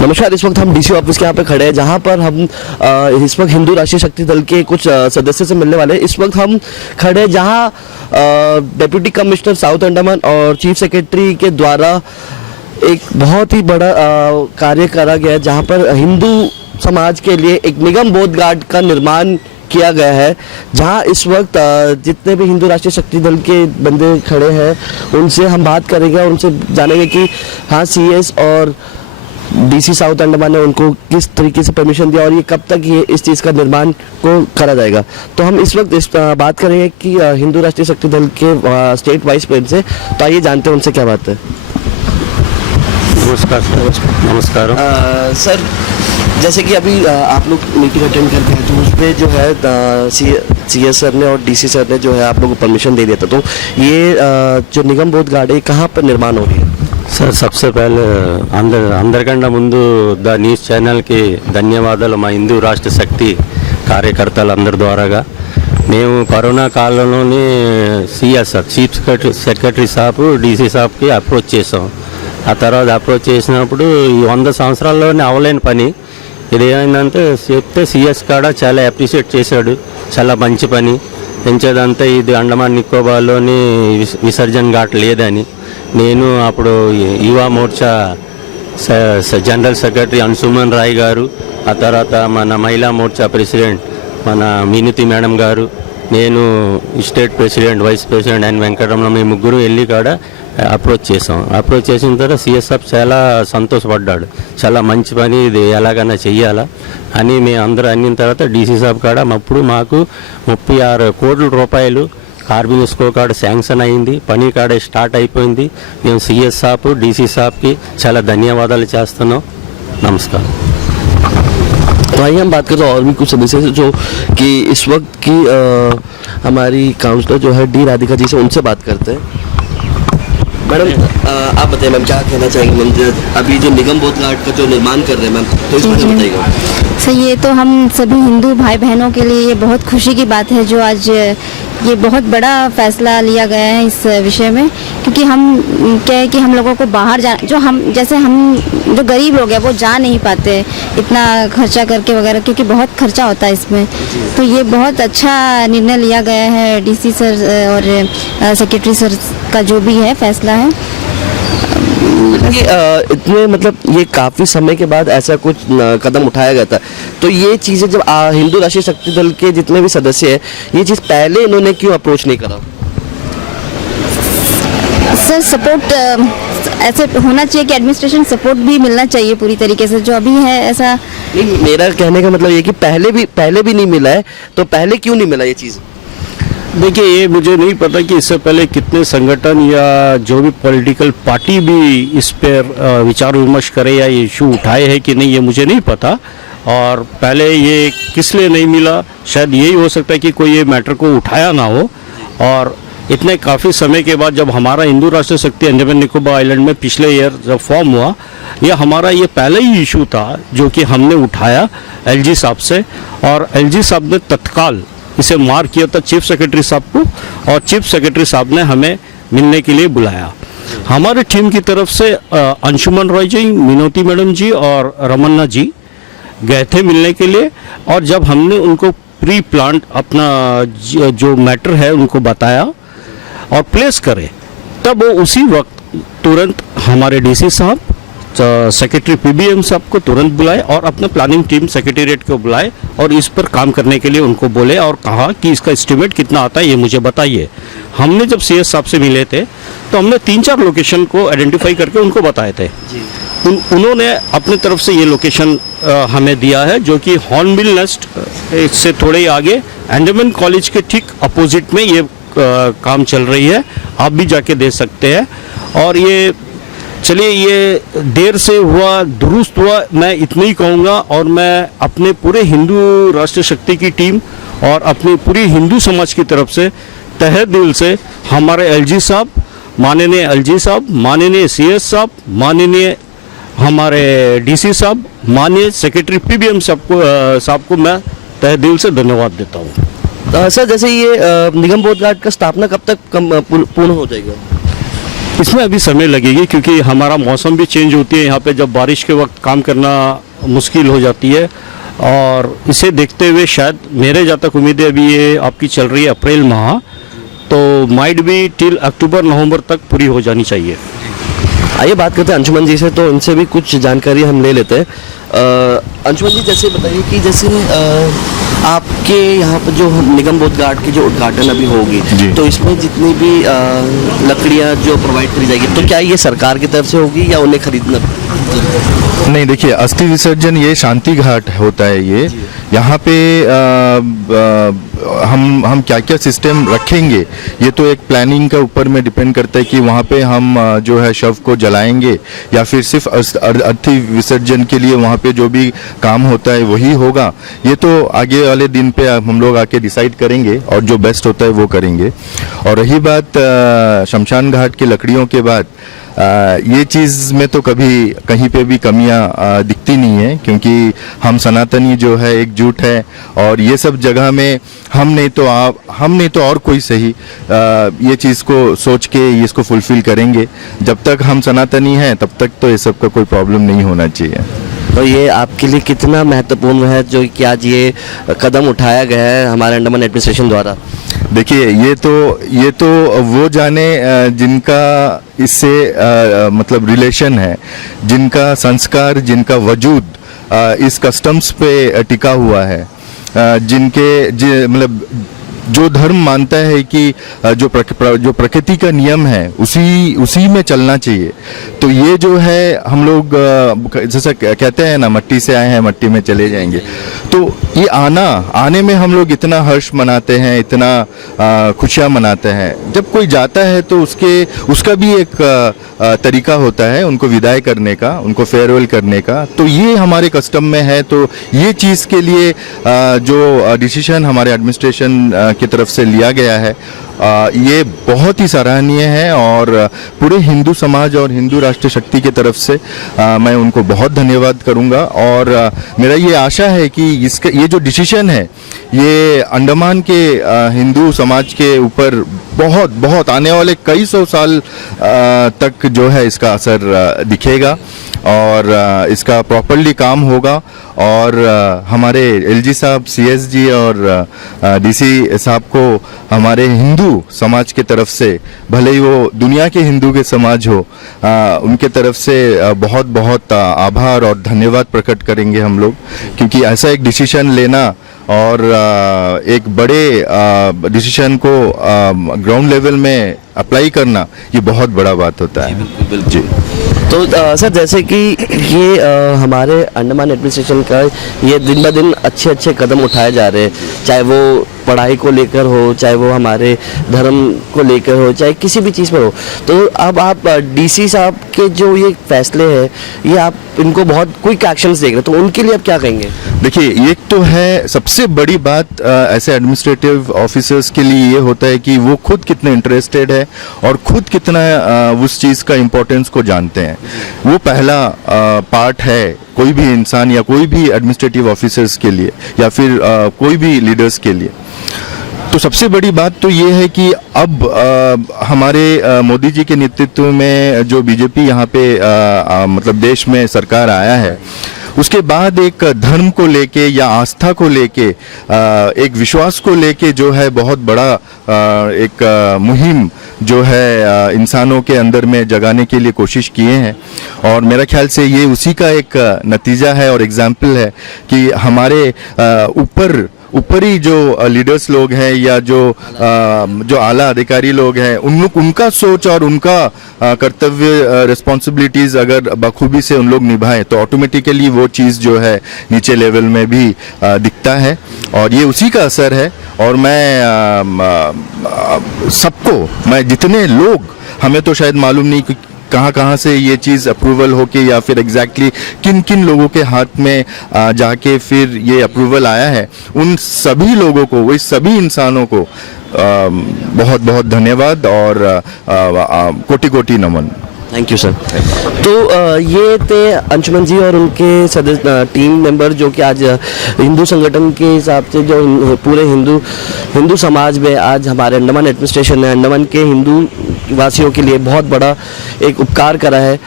नमस्कार। इस वक्त हम डीसी ऑफिस के यहाँ पे खड़े हैं, जहाँ पर हम इस वक्त हिंदू राष्ट्रीय शक्ति दल के कुछ सदस्य से मिलने वाले हैं। इस वक्त हम खड़े हैं जहाँ डिप्टी कमिश्नर साउथ अंडमान और चीफ सेक्रेटरी के द्वारा एक बहुत ही बड़ा कार्य करा गया है, जहाँ पर हिंदू समाज के लिए एक निगम बोध घाट का निर्माण किया गया है। जहां इस वक्त जितने भी हिंदू राष्ट्रीय शक्ति दल के बंदे खड़े हैं उनसे हम बात करेंगे और उनसे जानेंगे कि हाँ सीएस और डीसी साउथ अंडमान ने उनको किस तरीके से परमिशन दिया और ये कब तक ये इस चीज़ का निर्माण को करा जाएगा। तो हम इस वक्त इस बात करेंगे कि हिंदू राष्ट्रीय शक्ति दल के स्टेट वाइस प्रेसिडेंट से, तो आइए जानते हैं उनसे क्या बात है। नमस्कार सर। नमस्कार सर, जैसे कि अभी आप लोग मीटिंग अटेंड करते हैं तो उसमें जो है सीएस सर ने और डीसी सर ने जो है आप लोगों को परमिशन दे दिया था, तो ये जो निगम बोध घाट है कहाँ पर निर्माण हो रही है? సార్ सबसे पहले అందరికన్నా ముందు ద న్యూస్ ఛానల్కి ధన్యవాదాలు మా హిందూ రాష్ట్ర శక్తి కార్యకర్తలందరి ద్వారాగా. మేము కరోనా కాలంలోనే సిఎస్ సార్ చీఫ్ సెక్రటరీ సాబ్ డీసీ సాబ్కి అప్రోచ్ చేసాం. ఆ తర్వాత అప్రోచ్ చేసినప్పుడు ఈ 100 సంవత్సరాల్లోనే అవలేని పని ఇది ఏమైందంటే చెప్తే సిఎస్ కాడ చాలా అప్రిషియేట్ చేశాడు. చాలా మంచి పని పెంచేదంతా ఇది అండమాన్ నికోబార్లోని విసర్జన్ ఘాట్ లేదని. నేను అప్పుడు యువ మోర్చా జనరల్ సెక్రటరీ అంశుమన్ రాయ్ గారు, ఆ తర్వాత మన మహిళా మోర్చా ప్రెసిడెంట్ మన మీనుతి మేడం గారు, నేను state president vice president and Venkataramana మేము ముగ్గురు వెళ్ళి కాడ అప్రోచ్ చేసాం. అప్రోచ్ చేసిన తర్వాత సిఎస్ఎఫ్ చాలా సంతోషపడ్డాడు. చాలా మంచి పని, ఇది ఎలాగైనా చెయ్యాలా అని మేము అందరూ అన్నిన తర్వాత డీసీ సాబ్ కాడ అప్పుడు మాకు 36 కోట్ల రూపాయలు కార్బినిస్కో కాడ శాంక్షన్ అయింది. పని కాడ స్టార్ట్ అయిపోయింది. మేము సిఎస్ సాబ్ డీసీ సాబ్కి చాలా ధన్యవాదాలు చేస్తున్నాం. నమస్కారం. तो आइए हम बात करते हैं और भी कुछ सदस्य से जो कि इस वक्त की हमारी काउंसलर जो है डी राधिका जी से, उनसे बात करते हैं। मैडम आप बताइए मैम, क्या कहना चाहेंगे मैम? अभी जो निगम बोध घाट का जो निर्माण कर रहे हैं मैम, तो इस बारे में बताइएगा। सर, ये तो हम सभी हिंदू भाई बहनों के लिए ये बहुत खुशी की बात है जो आज ये बहुत बड़ा फैसला लिया गया है इस विषय में, क्योंकि हम क्या है कि हम लोगों को बाहर जा जो हम जैसे हम जो गरीब लोग हैं वो जा नहीं पाते इतना खर्चा करके वगैरह, क्योंकि बहुत खर्चा होता है इसमें। तो ये बहुत अच्छा निर्णय लिया गया है डीसी सर और सेक्रेटरी सर का जो भी है फैसला है। इतने मतलब ये काफ़ी समय के बाद ऐसा कुछ कदम उठाया गया था, तो ये चीज़ें जब हिंदू राष्ट्रीय शक्ति दल के जितने भी सदस्य हैं, ये चीज़ पहले इन्होंने क्यों अप्रोच नहीं करा? सर, सपोर्ट ऐसे होना चाहिए कि एडमिनिस्ट्रेशन सपोर्ट भी मिलना चाहिए पूरी तरीके से, जो अभी है ऐसा नहीं। मेरा कहने का मतलब ये कि पहले भी नहीं मिला है, तो पहले क्यों नहीं मिला ये चीज़? देखिए, ये मुझे नहीं पता कि इससे पहले कितने संगठन या जो भी पॉलिटिकल पार्टी भी इस पर विचार विमर्श करे या ये इशू उठाए हैं कि नहीं, ये मुझे नहीं पता। और पहले ये किस लिए नहीं मिला, शायद यही हो सकता है कि कोई ये मैटर को उठाया ना हो। और इतने काफ़ी समय के बाद जब हमारा हिंदू राष्ट्रीय शक्ति अंडमान निकोबार आइलैंड में पिछले ईयर जब फॉर्म हुआ, यह हमारा ये पहला ही इशू था जो कि हमने उठाया एलजी साहब से, और एलजी साहब ने तत्काल इसे मार किया था चीफ सेक्रेटरी साहब को, और चीफ सेक्रेटरी साहब ने हमें मिलने के लिए बुलाया। हमारे टीम की तरफ से अंशुमन रॉय जी, मीनोती मैडम जी और रमन्ना जी गए थे मिलने के लिए। और जब हमने उनको प्री प्लान अपना जो मैटर है उनको बताया और प्लेस करे, तब वो उसी वक्त तुरंत हमारे डीसी साहब, सेक्रेटरी पीबीएम साहब को तुरंत बुलाए और अपने प्लानिंग टीम सेक्रेटेरिएट को बुलाए और इस पर काम करने के लिए उनको बोले और कहा कि इसका एस्टिमेट कितना आता है ये मुझे बताइए। हमने जब सीएस साहब से मिले थे तो हमने 3-4 लोकेशन को आइडेंटिफाई करके उनको बताए थे। उन्होंने अपने तरफ से ये लोकेशन हमें दिया है, जो कि हॉर्नबिल नेस्ट से थोड़े ही आगे अंडमान कॉलेज के ठीक अपोजिट में ये काम चल रही है। आप भी जाके देख सकते हैं। और ये चलिए, ये देर से हुआ दुरुस्त हुआ, मैं इतना ही कहूँगा। और मैं अपने पूरे हिंदू राष्ट्रीय शक्ति की टीम और अपनी पूरी हिंदू समाज की तरफ से तहे दिल से हमारे एलजी साहब, माननीय एलजी साहब, माननीय सीएस साहब, माननीय हमारे डीसी साहब, माननीय सेक्रेटरी पीबीएम साहब को मैं तहे दिल से धन्यवाद देता हूँ। सर, जैसे ये निगम बोध घाट का स्थापना कब तक पूर्ण हो जाएगा? इसमें अभी समय लगेगी क्योंकि हमारा मौसम भी चेंज होती है यहाँ पे, जब बारिश के वक्त काम करना मुश्किल हो जाती है। और इसे देखते हुए शायद मेरे जहाँ तक उम्मीद है, अभी ये आपकी चल रही है अप्रैल माह, तो माइट भी टिल अक्टूबर नवंबर तक पूरी हो जानी चाहिए। आइए बात करते हैं अंशुमन जी से, तो इनसे भी कुछ जानकारी हम ले लेते हैं। अंशुमन जी, जैसे बताइए कि जैसे आपके यहाँ पर जो निगम बोध घाट की जो उद्घाटन अभी होगी, तो इसमें जितनी भी लकड़ियाँ जो प्रोवाइड करी जाएगी, तो क्या ये सरकार की तरफ से होगी या उन्हें खरीदना? नहीं, देखिए, अस्थि विसर्जन ये शांति घाट होता है। ये यहाँ पे हम क्या क्या सिस्टम रखेंगे, ये तो एक प्लानिंग के ऊपर में डिपेंड करता है कि वहाँ पे हम जो है शव को जलाएंगे या फिर सिर्फ अस्थि विसर्जन के लिए वहाँ पे जो भी काम होता है वही होगा। ये तो आगे वाले दिन पे हम लोग आके डिसाइड करेंगे और जो बेस्ट होता है वो करेंगे। और रही बात शमशान घाट की लकड़ियों के बाद, ये चीज़ में तो कभी कहीं पे भी कमियां दिखती नहीं है, क्योंकि हम सनातनी जो है एकजुट है और ये सब जगह में हम नहीं तो और कोई सही ये चीज़ को सोच के इसको फुलफिल करेंगे। जब तक हम सनातनी हैं तब तक तो ये सब का कोई प्रॉब्लम नहीं होना चाहिए। तो ये आपके लिए कितना महत्वपूर्ण है जो कि आज ये कदम उठाया गया है हमारे अंडमान एडमिनिस्ट्रेशन द्वारा? देखिए, ये तो वो जाने जिनका इससे मतलब रिलेशन है, जिनका संस्कार, जिनका वजूद इस कस्टम्स पे टिका हुआ है, मतलब जो धर्म मानता है कि जो प्रकृति का नियम है उसी में चलना चाहिए। तो ये जो है, हम लोग जैसा कहते हैं ना, मट्टी से आए हैं मट्टी में चले जाएंगे। तो ये आने में हम लोग इतना हर्ष मनाते हैं, इतना खुशियाँ मनाते हैं। जब कोई जाता है तो उसका भी एक तरीका होता है उनको विदाई करने का, उनको फेयरवेल करने का। तो ये हमारे कस्टम में है। तो ये चीज़ के लिए जो डिसीजन हमारे एडमिनिस्ट्रेशन की तरफ से लिया गया है, ये बहुत ही सराहनीय है और पूरे हिंदू समाज और हिंदू राष्ट्र शक्ति की तरफ से मैं उनको बहुत धन्यवाद करूंगा। और मेरा ये आशा है कि ये जो डिसीजन है, ये अंडमान के हिंदू समाज के ऊपर बहुत आने वाले कई सौ साल तक जो है इसका असर दिखेगा और इसका प्रॉपर्ली काम होगा। और हमारे एलजी साहब, सीएसजी और डीसी साहब को हमारे हिंदू समाज के तरफ से, भले ही वो दुनिया के हिंदू के समाज हो, उनके तरफ से बहुत आभार और धन्यवाद प्रकट करेंगे हम लोग, क्योंकि ऐसा एक डिसीजन लेना और एक बड़े डिसीजन को ग्राउंड लेवल में अप्लाई करना, ये बहुत बड़ा बात होता है। बिल्कुल जी। तो सर, जैसे कि ये हमारे अंडमान एडमिनिस्ट्रेशन का ये दिन ब दिन अच्छे कदम उठाए जा रहे हैं, चाहे वो पढ़ाई को लेकर हो, चाहे वो हमारे धर्म को लेकर हो, चाहे किसी भी चीज़ पर हो। तो अब आप डीसी साहब के जो ये फैसले हैं, ये आप इनको बहुत क्विक एक्शंस देख रहे हैं, तो उनके लिए आप क्या कहेंगे? देखिए, एक तो है सबसे बड़ी बात ऐसे एडमिनिस्ट्रेटिव ऑफिसर्स के लिए ये होता है कि वो खुद कितने इंटरेस्टेड है और खुद कितना उस चीज़ का इम्पोर्टेंस को जानते हैं। वो पहला पार्ट है कोई भी इंसान या कोई भी एडमिनिस्ट्रेटिव ऑफिसर्स के लिए या फिर कोई भी लीडर्स के लिए। तो सबसे बड़ी बात तो ये है कि अब हमारे मोदी जी के नेतृत्व में जो बीजेपी यहाँ पे मतलब देश में सरकार आया है, उसके बाद एक धर्म को लेके या आस्था को लेके, एक विश्वास को लेके जो है बहुत बड़ा एक मुहिम जो है इंसानों के अंदर में जगाने के लिए कोशिश किए हैं। और मेरा ख्याल से ये उसी का एक नतीजा है और एग्जाम्पल है कि हमारे ऊपरी जो लीडर्स लोग हैं या जो आला अधिकारी लोग हैं, उनका सोच और उनका कर्तव्य रिस्पॉन्सिबिलिटीज़ अगर बखूबी से उन लोग निभाएं तो ऑटोमेटिकली वो चीज़ जो है नीचे लेवल में भी दिखता है और ये उसी का असर है। और मैं जितने लोग, हमें तो शायद मालूम नहीं कि कहाँ से ये चीज़ अप्रूवल होके या फिर एग्जैक्टली किन लोगों के हाथ में जाके फिर ये अप्रूवल आया है, उन सभी लोगों को, वही सभी इंसानों को बहुत धन्यवाद और कोटि नमन। Thank you sir. तो ये थे अंशुमन जी और उनके सदस्य टीम मेंबर जो कि आज हिंदू संगठन के हिसाब से जो पूरे हिंदू समाज में आज हमारे अंडमान एडमिनिस्ट्रेशन ने अंडमान के हिंदू वासियों के लिए बहुत बड़ा एक उपकार करा है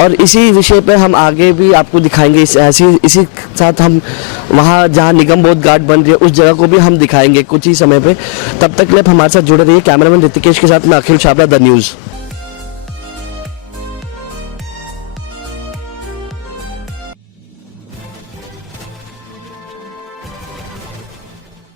और इसी विषय पे हम आगे भी आपको दिखाएंगे। इसी साथ हम वहाँ जहाँ निगम बोध घाट बन रही है उस जगह को भी हम दिखाएंगे कुछ ही समय पे। तब तक के लिए आप हमारे साथ जुड़े रहिए। कैमरामैन ऋतिकेश के साथ मैं अखिल छाबड़ा, द न्यूज़।